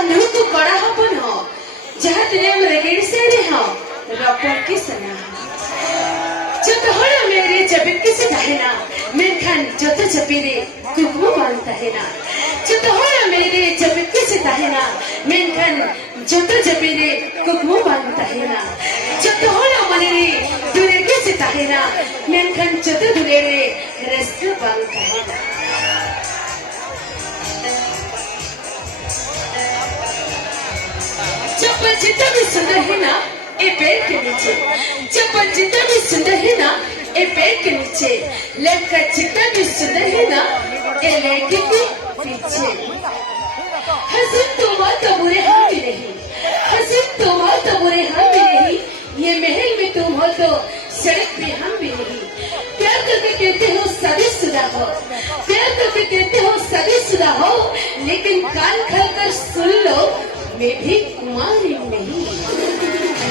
बंधु को कड़ा हपन हो जहाँ तेरे मरगेड़ से रे हो रपन की सना जो तो हो ना मेरे जब किसी कहना मेंखन जो तो जबीरे कुकू बांधता है ना जो तो हो ना मेरे जब किसी कहना मेंखन जो तो जबीरे कुकू बांधता है ना जो तो हो ना मेरे दूरे किसी कहना मेंखन जो तो दूरे रस्ते बांधता है ना चप्पल जितना भी सुंदर है ना ए पैर के नीचे चप्पल जितना भी सुंदर है ना ए पैर के नीचे लड़का जितना भी सुंदर है ना ए लड़के के पीछे हसीन तुम हो तो बुरे हम भी नहीं हसीन तुम हो तो बुरे हम भी नहीं ये महल में तुम हो तो सड़क पे हम भी नहीं प्यार करके कहते हो शादीशुदा हो प्यार करके कहते हो शादीशुदा हो लेकिन कान खोलकर सुन लो मैं भी कुमारी नहीं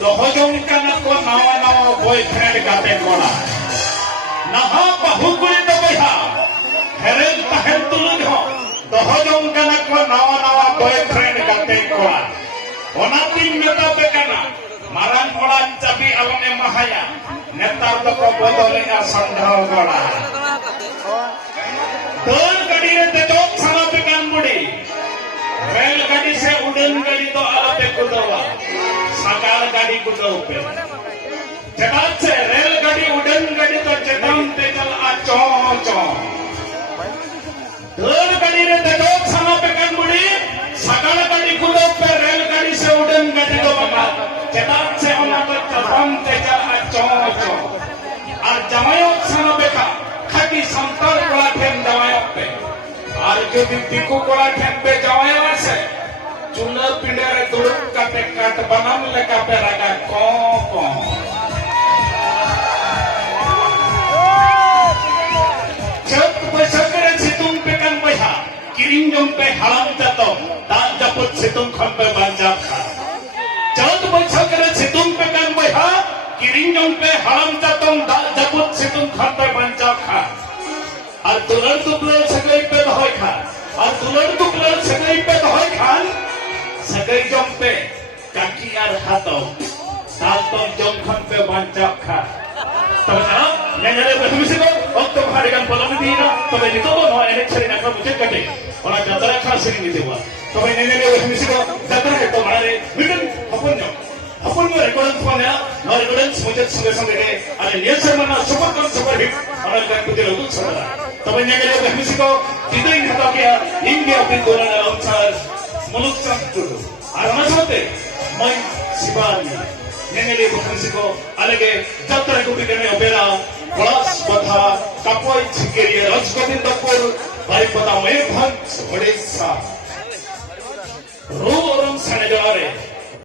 दोहजों का नको नवा नवा बॉयफ्रेंड गाते कोड़ा नहा बहुकुड़ी तो बहा हेरेल तहल तुलुज हो दोहजों का नको नवा नवा बॉयफ्रेंड गाते कोड़ा ओनातीन मेता पे करना मारान कोड़ा चाबी अलने महाया नेतार तो को बदले का संधाव कोड़ा दोन गड़ी रे तेजोक साला पे कान बुड़ी रेलगाड़ी से उड़न गाड़ी तो आते कुदवा साकार गाड़ी कुदव पे चटात से रेलगाड़ी उड़न गाड़ी तो चटम ते चल आ चौ चौ रेलगाड़ी रे तेजोक साला पे कान बुड़ी साकार गाड़ी कुदव पे रेलगाड़ी से उड़न गाड़ी तो बना चटात से ओना तो चटम ते चल आ चौ चौ और जमायोक साला पे का खाकी संतर कोला ठेम जमायोक पे और जो दिक्कू कोला ठेम पे जमायोक से चूना पिंडरे दुरुक काटे काट बनाम लेका पे रगा को जब बसकरे सितुम पे कन बहा किरिंग जम पे हलाम जातो दाल जपत सितुम खन पे बांजा खा जब बसकरे सितुम पे कन बहा किरिंग जम पे हलाम जातो दाल जपत सितुम खन पे बांजा खा और दुलर दुबलर सगई पे होय खा और दुलर दुबलर सगई पे होय खान सगई जम पे काकी यार खातो ताल तो जम खन पे बांचा खा तब ना नेने बहमिसे को अब तो भारी गन पलम दीना तब नितो तो नो एने छरी ना मुझे कटे और जतरा खा सरी नहीं देवा तब नेने बहमिसे को जतरा है तो मारे विकन अपन में रेकॉर्ड फोन है नो रेकॉर्ड मुझे संगे संगे अरे नियर शर्मा ना सुपर हिट और का कुछ लोग सुना तब नेने बहमिसे को जितने खाता किया इंडिया पे दोलन आंसर मुलुक चंद्र और मसोते मैं शिवानी नेनेले बहमिसे को अलगे जतरा को बिकने ओपेरा बड़स बथा कापोई छिकेरी राजगोविंदपुर बारिपदा में भंस ओडिशा रो और साने जवारे